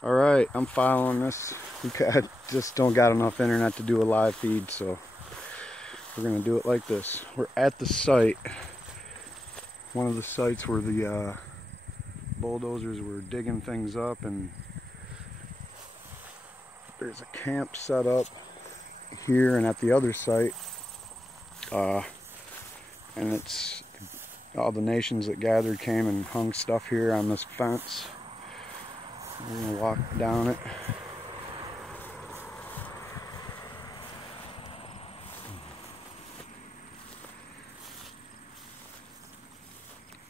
All right, I'm following this. I just don't got enough internet to do a live feed, so we're gonna do it like this. We're at the site, one of the sites where the bulldozers were digging things up, and there's a camp set up here and at the other site, and it's all the nations that gathered came and hung stuff here on this fence. We're gonna walk down it.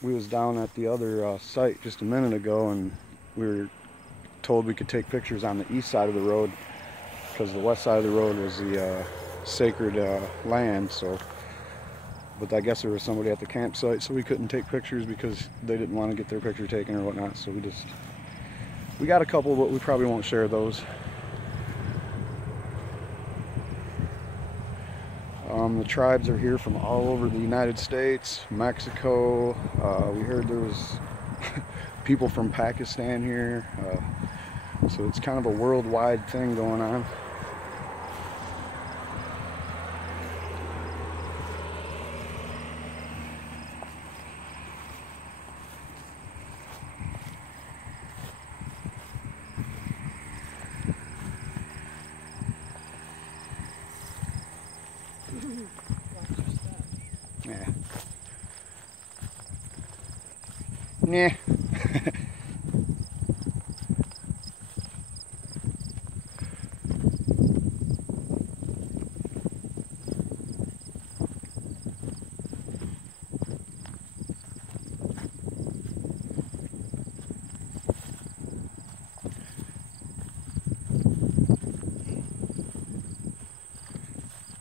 We was down at the other site just a minute ago, and we were told we could take pictures on the east side of the road because the west side of the road was the sacred land. So, but I guess there was somebody at the campsite, so we couldn't take pictures because they didn't want to get their picture taken or whatnot. So we got a couple, but we probably won't share those. The tribes are here from all over the United States, Mexico. We heard there was people from Pakistan here. So it's kind of a worldwide thing going on. Yeah. Yeah.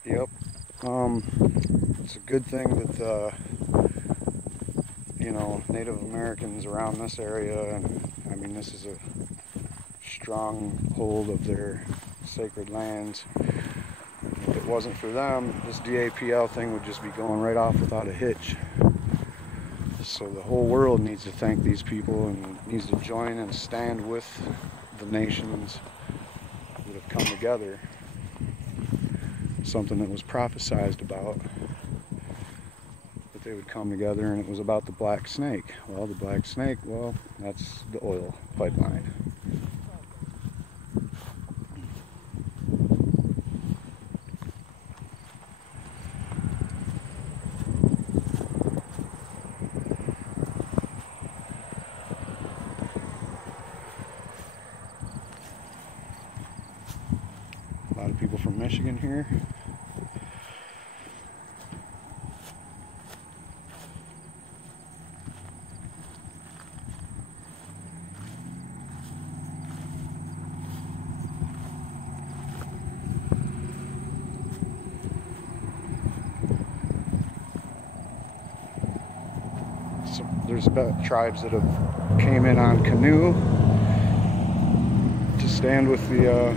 Yep. It's a good thing that you know, Native Americans around this area, and I mean, this is a stronghold of their sacred lands. If it wasn't for them, this DAPL thing would just be going right off without a hitch. So the whole world needs to thank these people and needs to join and stand with the nations that have come together. Something that was prophesized about, that they would come together, and it was about the black snake. Well, the black snake, well, that's the oil pipeline. A lot of people from Michigan here. So there's about tribes that have came in on canoe to stand with the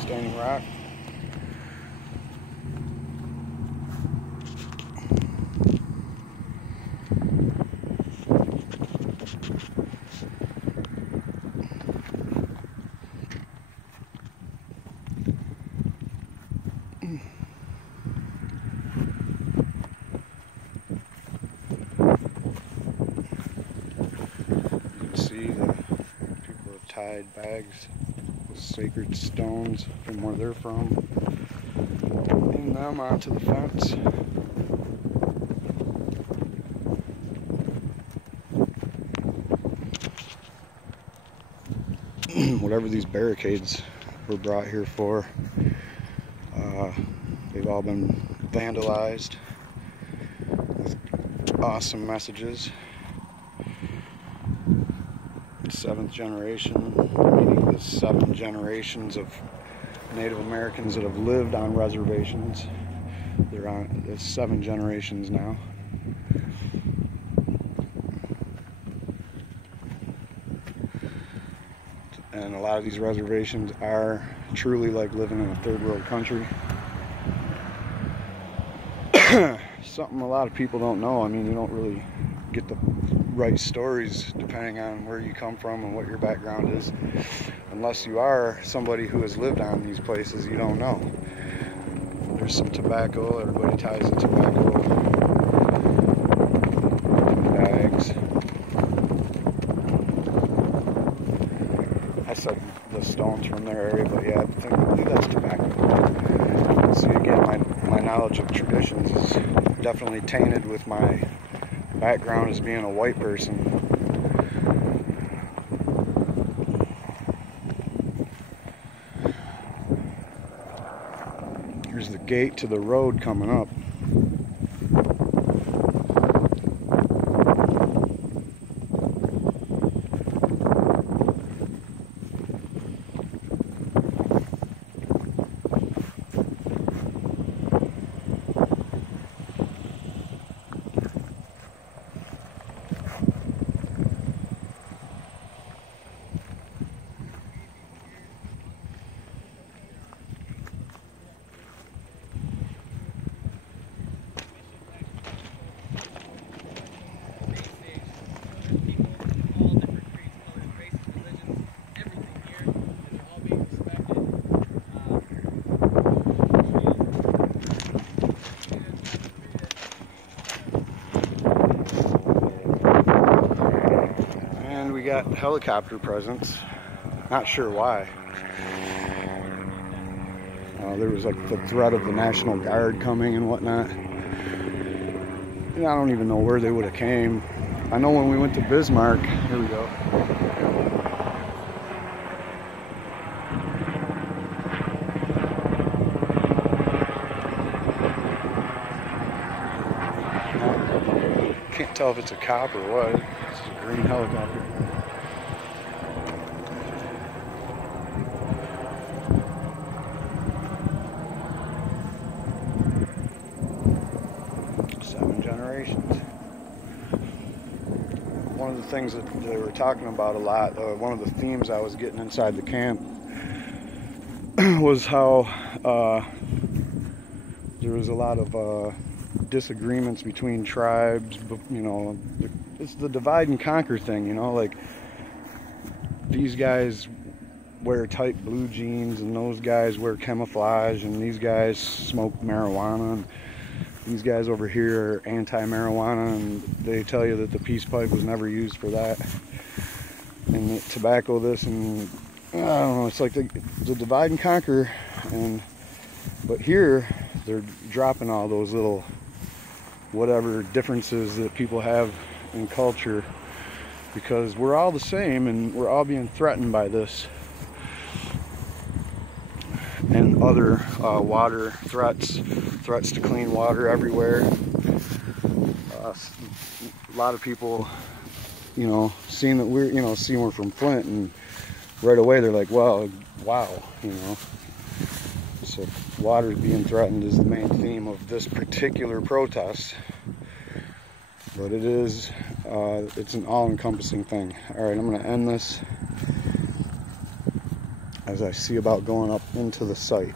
Standing Rock. See the people have tied bags with sacred stones from where they're from, putting them onto the fence. Whatever these barricades were brought here for, they've all been vandalized with awesome messages. Seventh generation, meaning the 7 generations of Native Americans that have lived on reservations. They're on, there's 7 generations now. And a lot of these reservations are truly like living in a third world country. Something a lot of people don't know. I mean, you don't really get the right stories depending on where you come from and what your background is. Unless you are somebody who has lived on these places, you don't know. There's some tobacco. Everybody ties the tobacco bags. I said the stones from their area, but yeah, I believe that's tobacco. See, again, my knowledge of traditions is definitely tainted with my background as being a white person. Here's the gate to the road coming up. Got helicopter presence. Not sure why. There was like the threat of the National Guard coming and whatnot. And I don't even know where they would have came. I know when we went to Bismarck, here we go. Can't tell if it's a cop or what. It's a green helicopter. One of the things that they were talking about a lot, one of the themes I was getting inside the camp was how there was a lot of disagreements between tribes, but, you know, it's the divide and conquer thing, you know, like these guys wear tight blue jeans and those guys wear camouflage and these guys smoke marijuana and these guys over here are anti-marijuana, and they tell you that the peace pipe was never used for that. And the tobacco this, and I don't know, it's like the divide and conquer. But here, they're dropping all those little whatever differences that people have in culture, because we're all the same and we're all being threatened by this. And other water threats to clean water everywhere. A lot of people, you know, seeing that we're from Flint, and right away they're like, well, wow, you know. So water being threatened is the main theme of this particular protest. But it is, it's an all-encompassing thing. All right, I'm going to end this as I see about going up into the site.